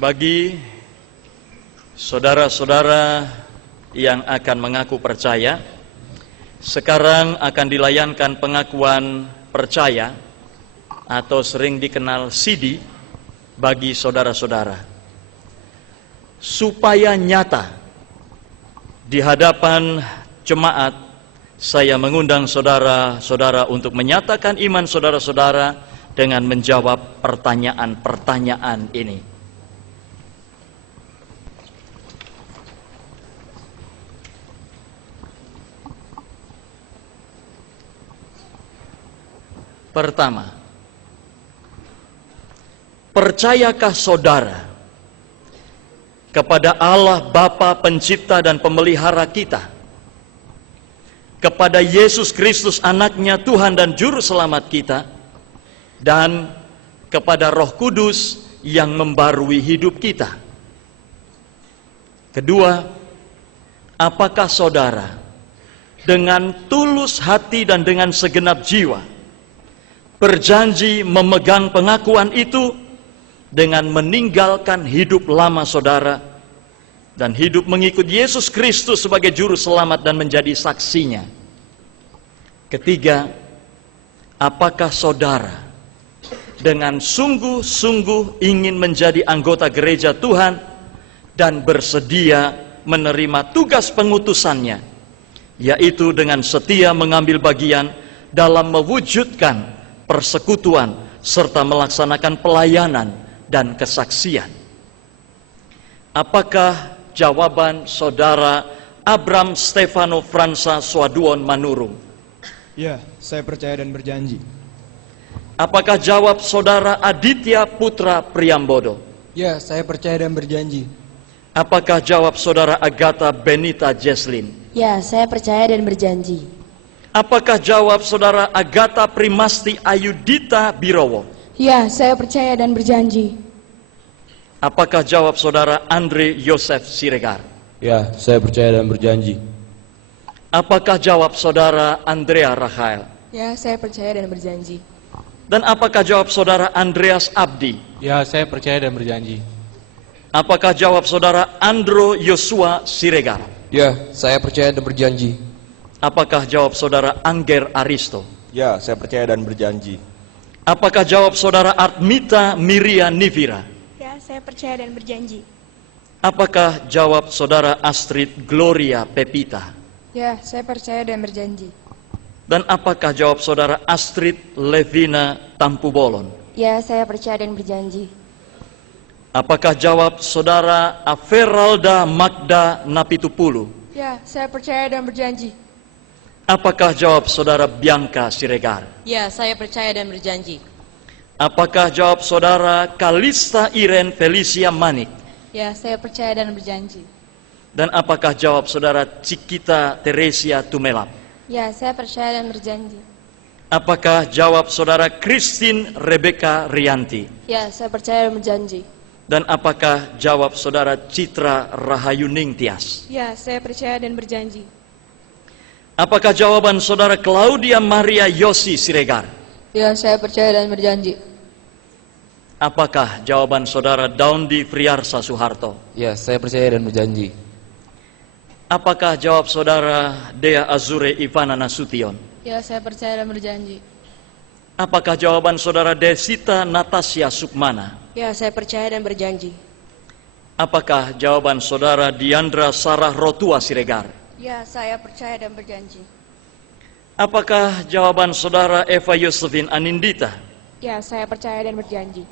Bagi saudara-saudara yang akan mengaku percaya, sekarang akan dilayankan pengakuan percaya atau sering dikenal CD bagi saudara-saudara. Supaya nyata di hadapan jemaat, saya mengundang saudara-saudara untuk menyatakan iman saudara-saudara dengan menjawab pertanyaan-pertanyaan ini. Pertama, percayakah saudara kepada Allah Bapa Pencipta dan Pemelihara kita, kepada Yesus Kristus anaknya Tuhan dan Juru Selamat kita, dan kepada Roh Kudus yang membarui hidup kita? Kedua, apakah saudara dengan tulus hati dan dengan segenap jiwa berjanji memegang pengakuan itu dengan meninggalkan hidup lama saudara dan hidup mengikut Yesus Kristus sebagai Juru Selamat dan menjadi saksinya? Ketiga, apakah saudara dengan sungguh-sungguh ingin menjadi anggota gereja Tuhan dan bersedia menerima tugas pengutusannya, yaitu dengan setia mengambil bagian dalam mewujudkan persekutuan serta melaksanakan pelayanan dan kesaksian? Apakah jawaban saudara Abram Stefano Fransa Swaduon Manurung? Ya, saya percaya dan berjanji. Apakah jawab saudara Aditya Putra Priambodo? Ya, saya percaya dan berjanji. Apakah jawab saudara Agatha Benita Jesslyn? Ya, saya percaya dan berjanji. Apakah jawab saudara Agatha Primasti Ayudita Birowo? Ya, saya percaya dan berjanji. Apakah jawab saudara Andre Yosef Siregar? Ya, saya percaya dan berjanji. Apakah jawab saudara Andrea Rahael? Ya, saya percaya dan berjanji. Dan apakah jawab saudara Andreas Abdi? Ya, saya percaya dan berjanji. Apakah jawab saudara Andro Yosua Siregar? Ya, saya percaya dan berjanji. Apakah jawab saudara Angger Aristo? Ya, saya percaya dan berjanji. Apakah jawab saudara Artmita Miria Nivira? Ya, saya percaya dan berjanji. Apakah jawab saudara Astrid Gloria Pepita? Ya, saya percaya dan berjanji. Dan apakah jawab saudara Astrid Levina Tampubolon? Ya, saya percaya dan berjanji. Apakah jawab saudara Averalda Magda Napitupulu? Ya, saya percaya dan berjanji. Apakah jawab saudara Bianca Siregar? Ya, saya percaya dan berjanji. Apakah jawab saudara Kalista Iren Felicia Manik? Ya, saya percaya dan berjanji. Dan apakah jawab saudara Cikita Teresia Tumelap? Ya, saya percaya dan berjanji. Apakah jawab saudara Christine Rebecca Rianti? Ya, saya percaya dan berjanji. Dan apakah jawab saudara Citra Rahayuning Tias? Ya, saya percaya dan berjanji. Apakah jawaban saudara Claudia Maria Yosi Siregar? Ya, saya percaya dan berjanji. Apakah jawaban saudara Daundi Friarsa Suharto? Ya, saya percaya dan berjanji. Apakah jawab saudara Dea Azure Ivana Nasution? Ya, saya percaya dan berjanji. Apakah jawaban saudara Desita Natasha Sukmana? Ya, saya percaya dan berjanji. Apakah jawaban saudara Diandra Sarah Rotua Siregar? Ya, saya percaya dan berjanji. Apakah jawaban saudara Eva Yosefin Anindita? Ya, saya percaya dan berjanji.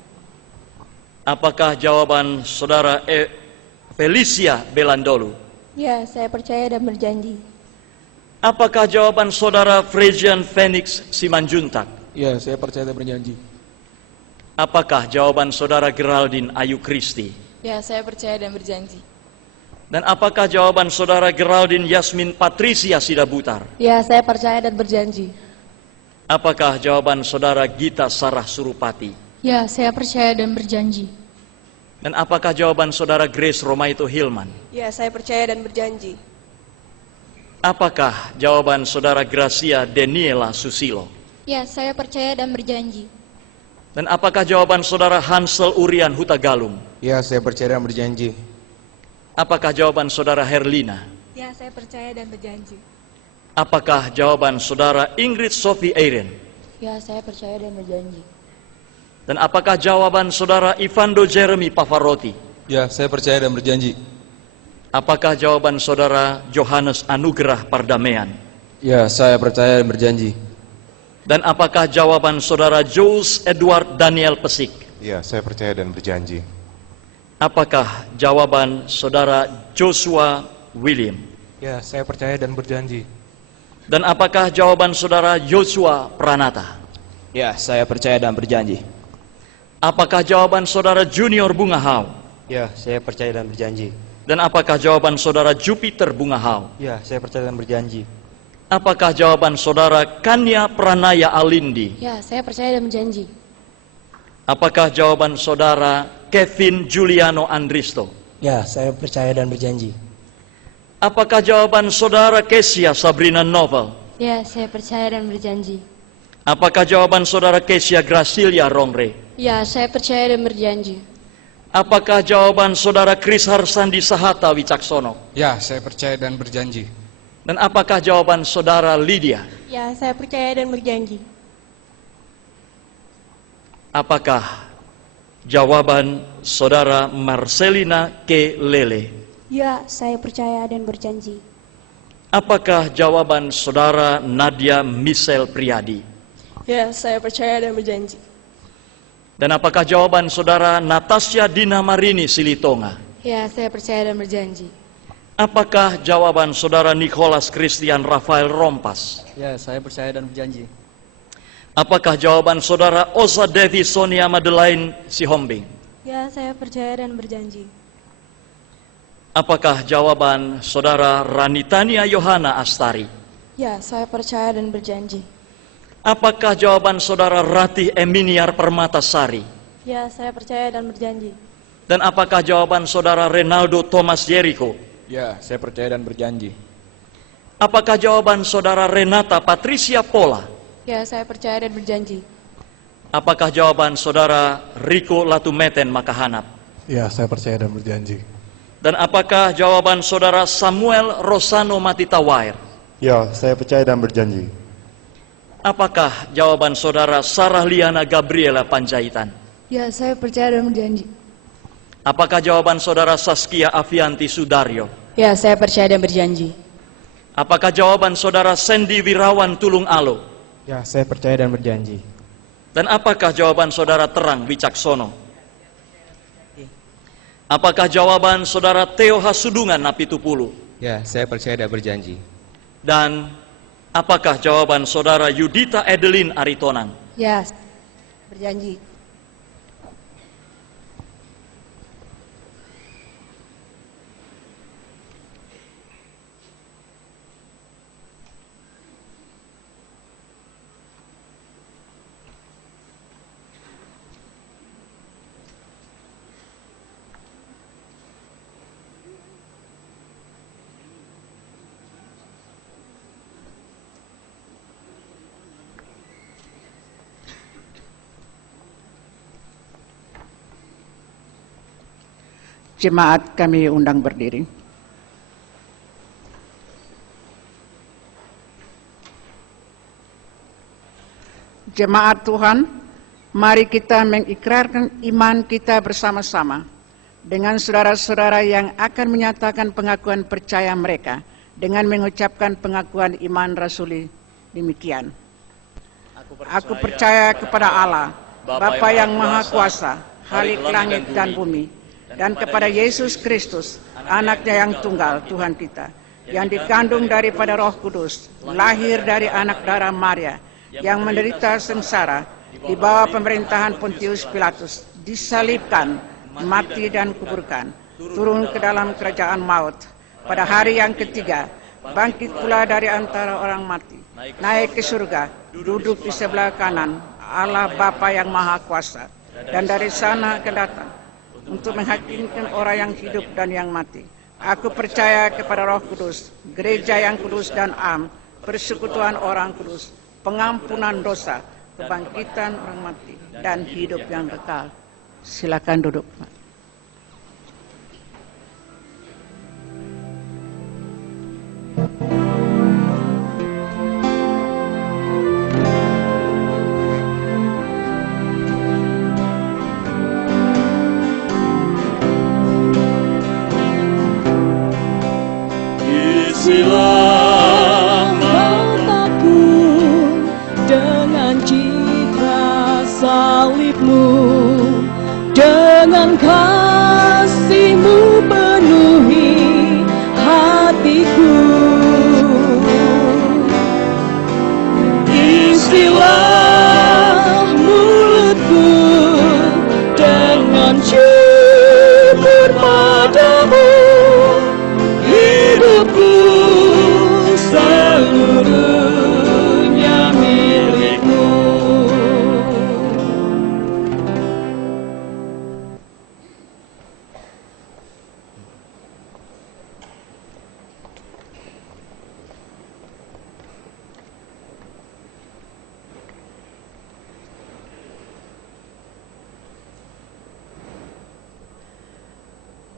Apakah jawaban saudara Felicia Belandolu? Ya, saya percaya dan berjanji. Apakah jawaban saudara Fresian Phoenix Simanjuntak? Ya, saya percaya dan berjanji. Apakah jawaban saudara Geraldine Ayu Kristi? Ya, saya percaya dan berjanji. Dan apakah jawaban saudara Geraldine Yasmin Patricia Sidabutar? Ya, saya percaya dan berjanji. Apakah jawaban saudara Gita Sarah Surupati? Ya, saya percaya dan berjanji. Dan apakah jawaban saudara Grace Romaito Hilman? Ya, saya percaya dan berjanji. Apakah jawaban saudara Gracia Daniela Susilo? Ya, saya percaya dan berjanji. Dan apakah jawaban saudara Hansel Urian Hutagalung? Ya, saya percaya dan berjanji. Apakah jawaban saudara Herlina? Ya, saya percaya dan berjanji. Apakah jawaban saudara Ingrid Sophie Eiren? Ya, saya percaya dan berjanji. Dan apakah jawaban saudara Ivando Jeremy Pavarotti? Ya, saya percaya dan berjanji. Apakah jawaban saudara Johannes Anugerah Pardamean? Ya, saya percaya dan berjanji. Dan apakah jawaban saudara Jules Edward Daniel Pesik? Ya, saya percaya dan berjanji. Apakah jawaban saudara Joshua William? Ya, saya percaya dan berjanji. Dan apakah jawaban saudara Joshua Pranata? Ya, saya percaya dan berjanji. Apakah jawaban saudara Junior Bungahau? Ya, saya percaya dan berjanji. Dan apakah jawaban saudara Jupiter Bungahau? Ya, saya percaya dan berjanji. Apakah jawaban saudara Kanya Pranaya Alindi? Ya, saya percaya dan berjanji. Apakah jawaban saudara Kevin Juliano Andristo? Ya, saya percaya dan berjanji. Apakah jawaban saudara Kesia Sabrina Novel? Ya, saya percaya dan berjanji. Apakah jawaban saudara Kesia Gracilia Rongre? Ya, saya percaya dan berjanji. Apakah jawaban saudara Kris Harsandi Sahata Wicaksono? Ya, saya percaya dan berjanji. Dan apakah jawaban saudara Lydia? Ya, saya percaya dan berjanji. Apakah jawaban saudara Marcelina K. Lele? Ya, saya percaya dan berjanji. Apakah jawaban saudara Nadia Michelle Priadi? Ya, saya percaya dan berjanji. Dan apakah jawaban saudara Natasha Dina Marini Silitonga? Ya, saya percaya dan berjanji. Apakah jawaban saudara Nicholas Christian Rafael Rompas? Ya, saya percaya dan berjanji. Apakah jawaban saudara Osa Devi Sonia Madeleine Sihombing? Ya, saya percaya dan berjanji. Apakah jawaban saudara Ranitania Yohana Astari? Ya, saya percaya dan berjanji. Apakah jawaban saudara Ratih Eminiar Permatasari? Ya, saya percaya dan berjanji. Dan apakah jawaban saudara Renaldo Thomas Jericho? Ya, saya percaya dan berjanji. Apakah jawaban saudara Renata Patricia Pola? Ya, saya percaya dan berjanji. Apakah jawaban saudara Riko Latumeten Makahanap? Ya, saya percaya dan berjanji. Dan apakah jawaban saudara Samuel Rosano Matitawair? Ya, saya percaya dan berjanji. Apakah jawaban saudara Sarah Liana Gabriela Panjaitan? Ya, saya percaya dan berjanji. Apakah jawaban saudara Saskia Avianti Sudaryo? Ya, saya percaya dan berjanji. Apakah jawaban saudara Sandy Wirawan Tulung Alo? Ya, saya percaya dan berjanji. Dan apakah jawaban saudara Terang Wicaksono? Apakah jawaban saudara Theo Hasudungan Napitupulu? Ya, saya percaya dan berjanji. Dan apakah jawaban saudara Yudita Edelin Aritonang? Ya, berjanji. Jemaat kami undang berdiri. Jemaat Tuhan, mari kita mengikrarkan iman kita bersama-sama dengan saudara-saudara yang akan menyatakan pengakuan percaya mereka dengan mengucapkan pengakuan iman rasuli demikian. Aku percaya kepada Allah, Bapa yang Maha Kuasa, Khalik langit dan bumi, dan kepada Yesus Kristus, anaknya yang tunggal, Tuhan kita, yang dikandung daripada Roh Kudus, lahir dari anak darah Maria, yang menderita sengsara, di bawah pemerintahan Pontius Pilatus, disalibkan, mati dan kuburkan, turun ke dalam kerajaan maut, pada hari yang ketiga, bangkit pula dari antara orang mati, naik ke surga, duduk di sebelah kanan Allah Bapa yang Maha Kuasa, dan dari sana akan datang untuk menghakimkan orang yang hidup dan yang mati. Aku percaya kepada Roh Kudus, gereja yang kudus dan am, persekutuan orang kudus, pengampunan dosa, kebangkitan orang mati, dan hidup yang kekal. Silakan duduk, Pak. Isilah mataku dengan citra salibmu, dengan kasih-Mu penuhi hatiku. Isilah mulutku dengan syukur padamu, hidupku seluruhnya milik-Mu.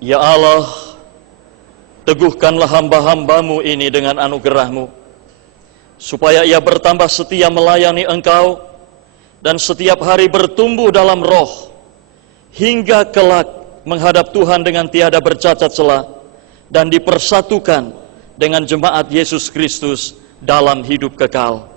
Ya Allah, teguhkanlah hamba-hamba-Mu ini dengan anugerah-Mu, supaya ia bertambah setia melayani Engkau, dan setiap hari bertumbuh dalam roh, hingga kelak menghadap Tuhan dengan tiada bercacat celah, dan dipersatukan dengan jemaat Yesus Kristus dalam hidup kekal.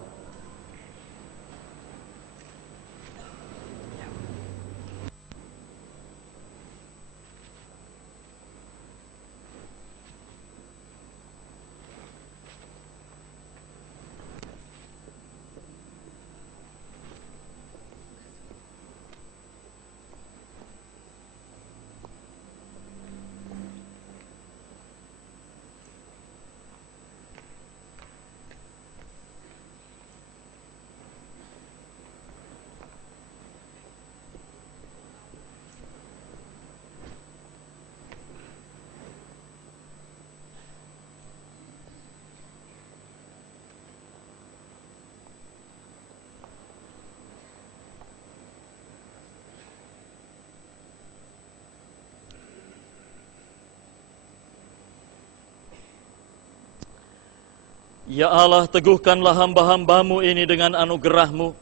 Ya Allah, teguhkanlah hamba-hamba-Mu ini dengan anugerah-Mu,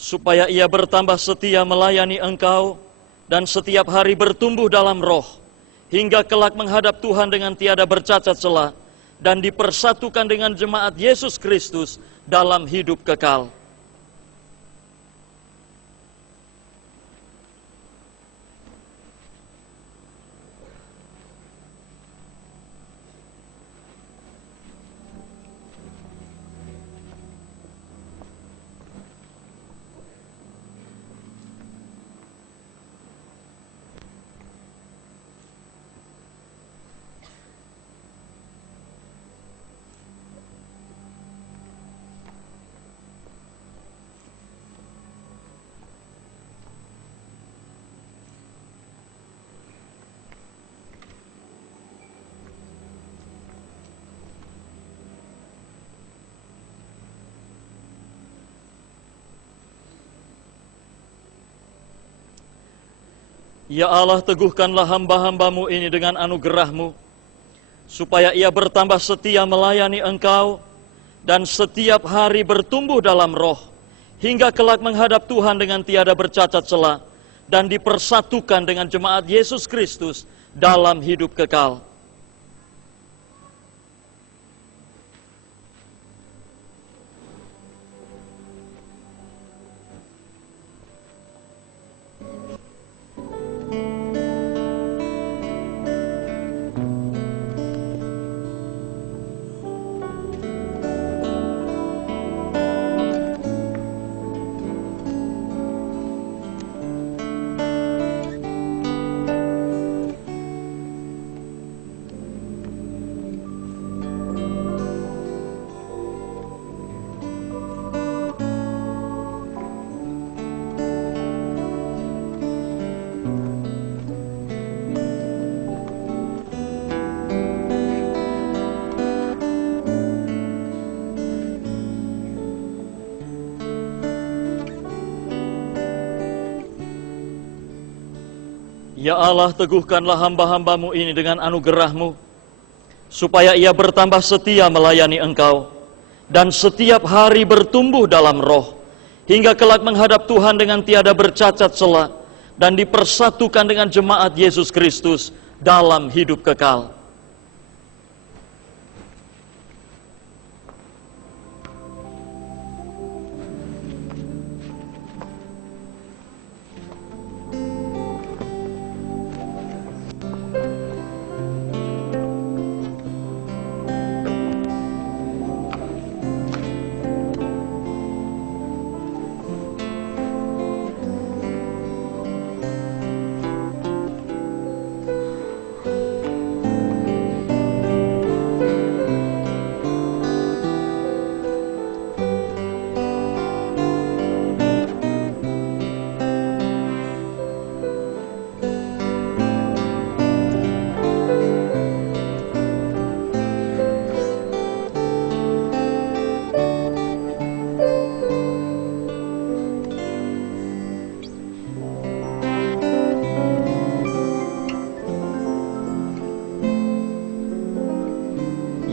supaya ia bertambah setia melayani Engkau, dan setiap hari bertumbuh dalam roh, hingga kelak menghadap Tuhan dengan tiada bercacat celah, dan dipersatukan dengan jemaat Yesus Kristus dalam hidup kekal. Ya Allah, teguhkanlah hamba-hamba-Mu ini dengan anugerah-Mu, supaya ia bertambah setia melayani Engkau, dan setiap hari bertumbuh dalam roh, hingga kelak menghadap Tuhan dengan tiada bercacat celah, dan dipersatukan dengan jemaat Yesus Kristus dalam hidup kekal. Ya Allah, teguhkanlah hamba-hambamu ini dengan anugerah-Mu, supaya ia bertambah setia melayani Engkau, dan setiap hari bertumbuh dalam roh, hingga kelak menghadap Tuhan dengan tiada bercacat cela, dan dipersatukan dengan jemaat Yesus Kristus dalam hidup kekal.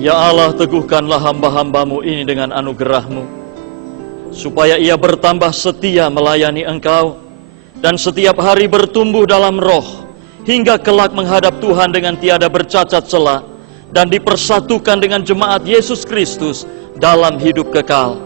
Ya Allah, teguhkanlah hamba-hambamu ini dengan anugerah-Mu, supaya ia bertambah setia melayani Engkau, dan setiap hari bertumbuh dalam roh, hingga kelak menghadap Tuhan dengan tiada bercacat cela, dan dipersatukan dengan jemaat Yesus Kristus dalam hidup kekal.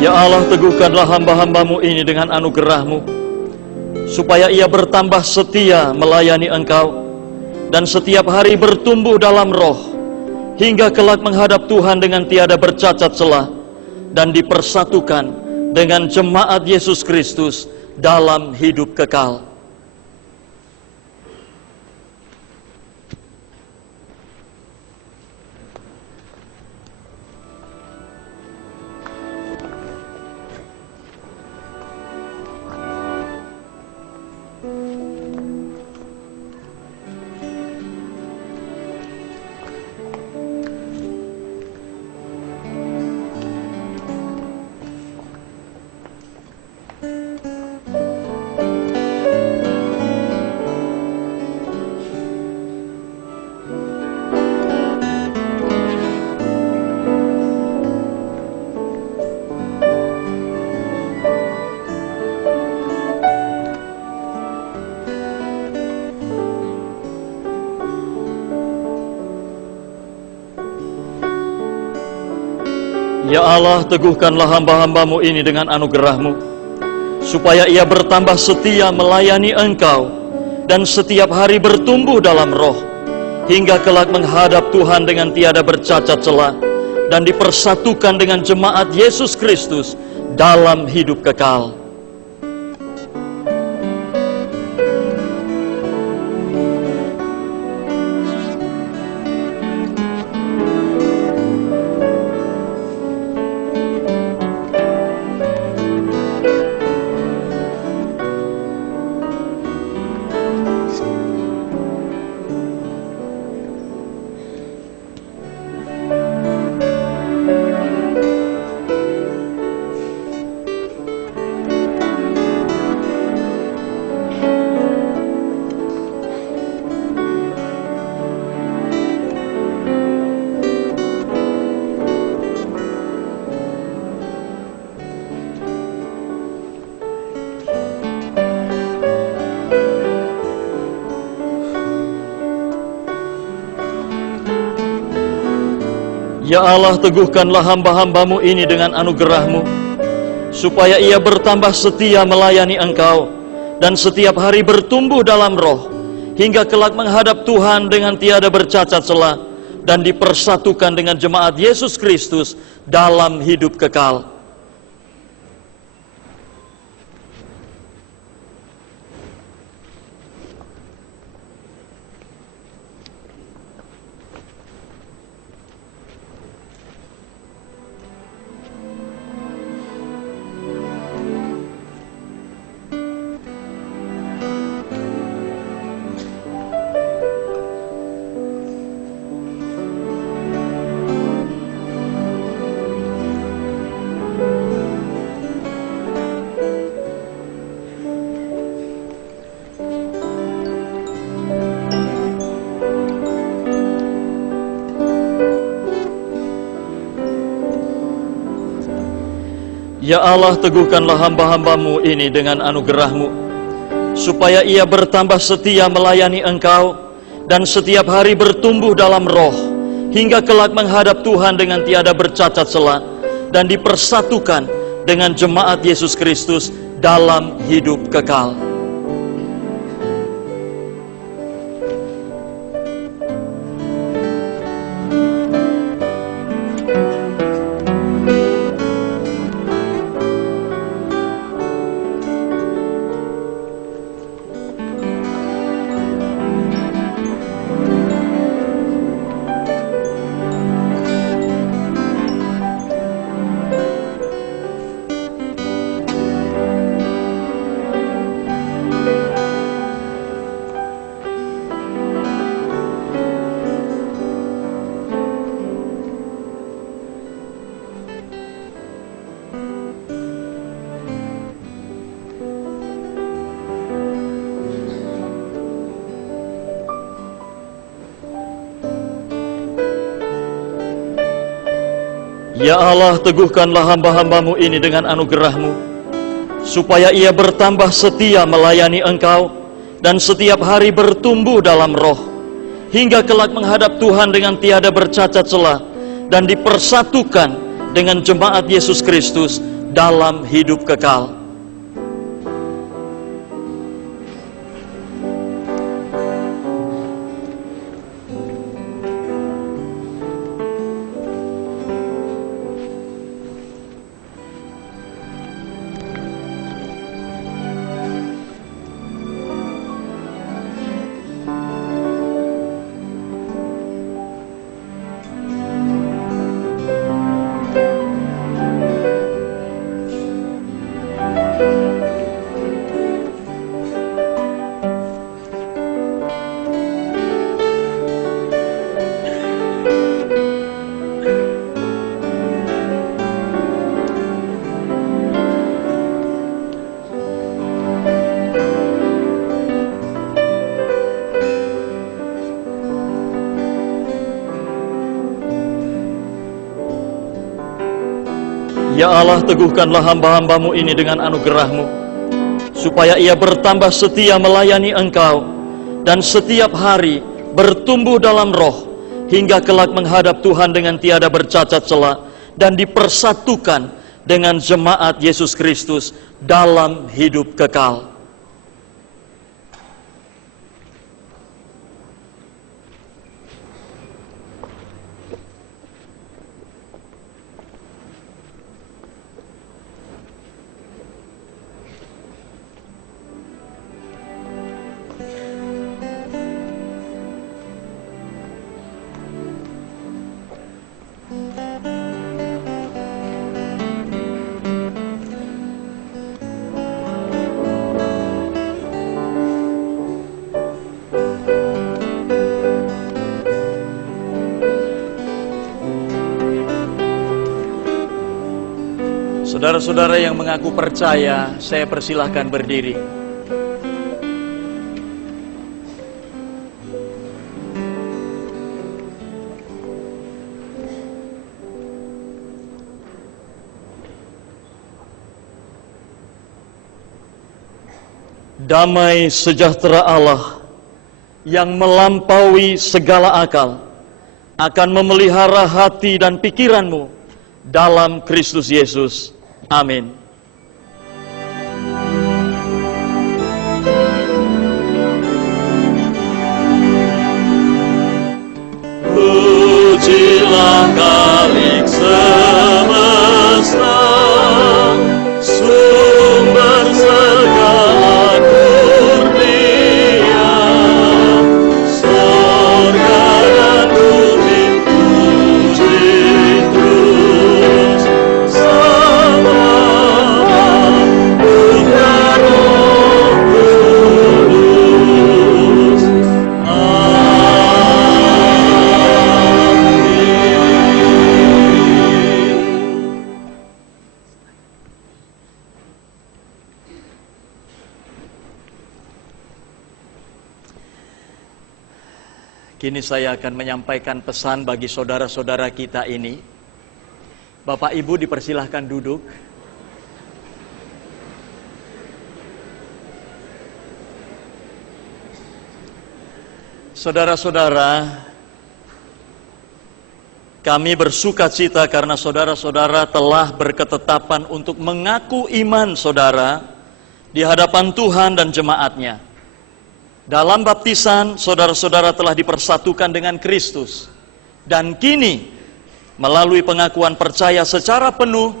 Ya Allah, teguhkanlah hamba-hambamu ini dengan anugerah-Mu, supaya ia bertambah setia melayani Engkau, dan setiap hari bertumbuh dalam roh, hingga kelak menghadap Tuhan dengan tiada bercacat cela, dan dipersatukan dengan jemaat Yesus Kristus dalam hidup kekal. Ya Allah, teguhkanlah hamba-hambamu ini dengan anugerah-Mu, supaya ia bertambah setia melayani Engkau, dan setiap hari bertumbuh dalam roh, hingga kelak menghadap Tuhan dengan tiada bercacat cela, dan dipersatukan dengan jemaat Yesus Kristus dalam hidup kekal. Ya Allah, teguhkanlah hamba-hambamu ini dengan anugerah-Mu, supaya ia bertambah setia melayani Engkau, dan setiap hari bertumbuh dalam roh, hingga kelak menghadap Tuhan dengan tiada bercacat celah, dan dipersatukan dengan jemaat Yesus Kristus dalam hidup kekal. Ya Allah, teguhkanlah hamba-hambamu ini dengan anugerah-Mu, supaya ia bertambah setia melayani Engkau, dan setiap hari bertumbuh dalam roh, hingga kelak menghadap Tuhan dengan tiada bercacat celah, dan dipersatukan dengan jemaat Yesus Kristus dalam hidup kekal. Ya Allah, teguhkanlah hamba-hambamu ini dengan anugerah-Mu, supaya ia bertambah setia melayani Engkau, dan setiap hari bertumbuh dalam roh, hingga kelak menghadap Tuhan dengan tiada bercacat celah, dan dipersatukan dengan jemaat Yesus Kristus dalam hidup kekal. Ya Allah, teguhkanlah hamba-hambamu ini dengan anugerah-Mu, supaya ia bertambah setia melayani Engkau, dan setiap hari bertumbuh dalam roh, hingga kelak menghadap Tuhan dengan tiada bercacat celah, dan dipersatukan dengan jemaat Yesus Kristus dalam hidup kekal. Saudara-saudara yang mengaku percaya, saya persilahkan berdiri. Damai sejahtera Allah yang melampaui segala akal akan memelihara hati dan pikiranmu dalam Kristus Yesus. Amin. Pujilah Khalik semesta, sumber segala kurnia, sorga dan bumi puji terus, sama Putra Roh Kudus. Kini saya akan menyampaikan pesan bagi saudara-saudara kita ini. Bapak Ibu dipersilahkan duduk. Saudara-saudara, kami bersuka cita karena saudara-saudara telah berketetapan untuk mengaku iman saudara di hadapan Tuhan dan jemaatnya. Dalam baptisan, saudara-saudara telah dipersatukan dengan Kristus. Dan kini, melalui pengakuan percaya secara penuh,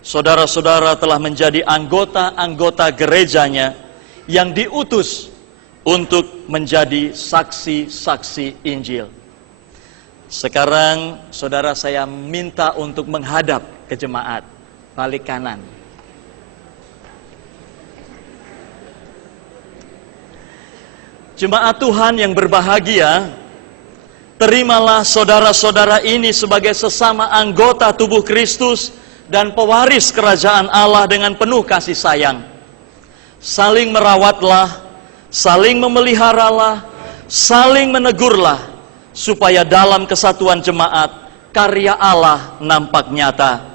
saudara-saudara telah menjadi anggota-anggota gerejanya yang diutus untuk menjadi saksi-saksi Injil. Sekarang, saudara saya minta untuk menghadap ke jemaat. Balik kanan. Jemaat Tuhan yang berbahagia, terimalah saudara-saudara ini sebagai sesama anggota tubuh Kristus dan pewaris kerajaan Allah dengan penuh kasih sayang. Saling merawatlah, saling memeliharalah, saling menegurlah, supaya dalam kesatuan jemaat, karya Allah nampak nyata.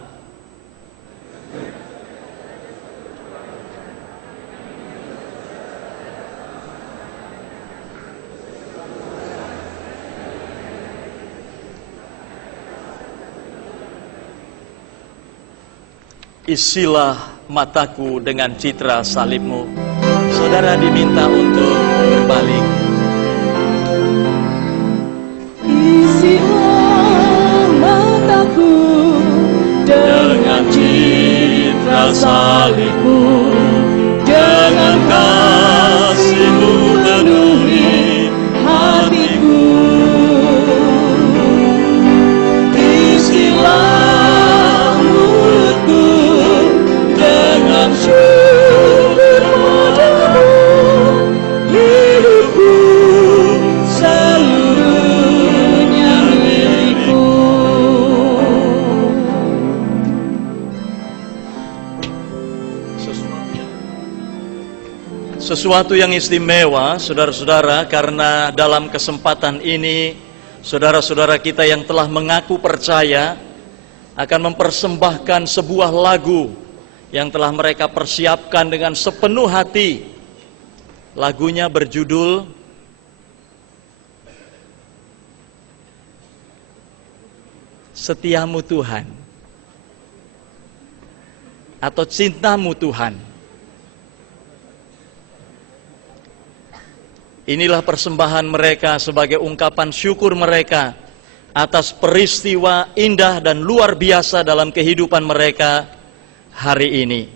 Isilah mataku dengan citra salibmu. Saudara diminta untuk berbalik. Isilah mataku dengan citra salibmu, dengan kasihmu penuhi hatiku. Isilah syukur padamu, hidupku seluruhnya milikku. Sesuatu yang istimewa, saudara-saudara, karena dalam kesempatan ini, saudara-saudara kita yang telah mengaku percaya akan mempersembahkan sebuah lagu yang telah mereka persiapkan dengan sepenuh hati. Lagunya berjudul Setiamu Tuhan atau Cintamu Tuhan. Inilah persembahan mereka sebagai ungkapan syukur mereka atas peristiwa indah dan luar biasa dalam kehidupan mereka hari ini.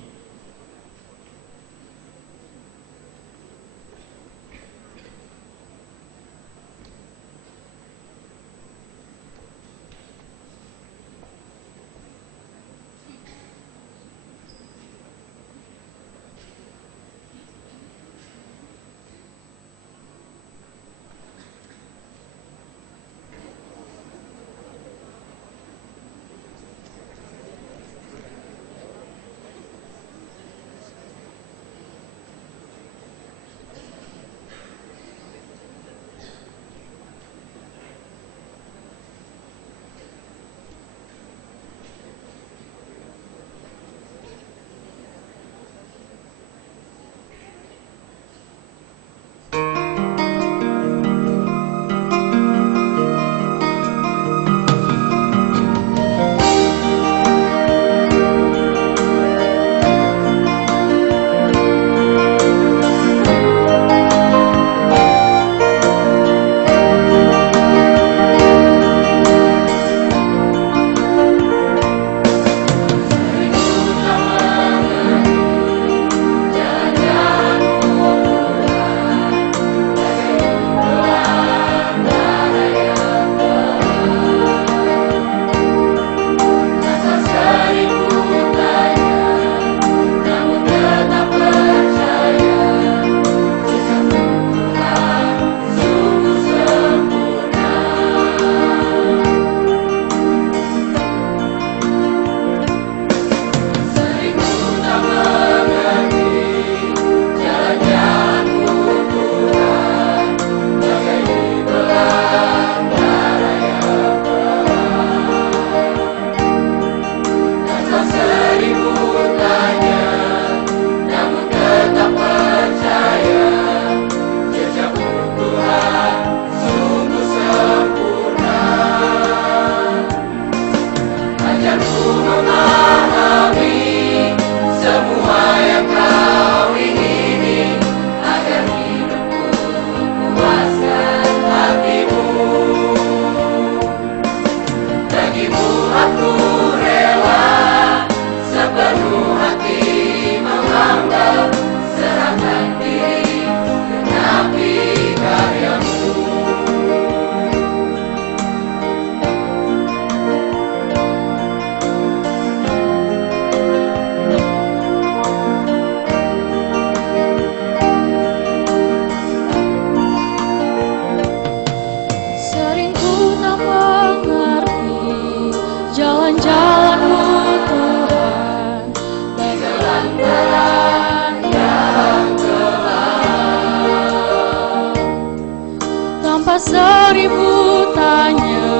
seribu tanya,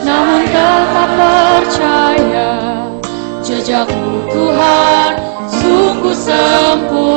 namun tetap percaya. Jejakmu Tuhan sungguh sempurna.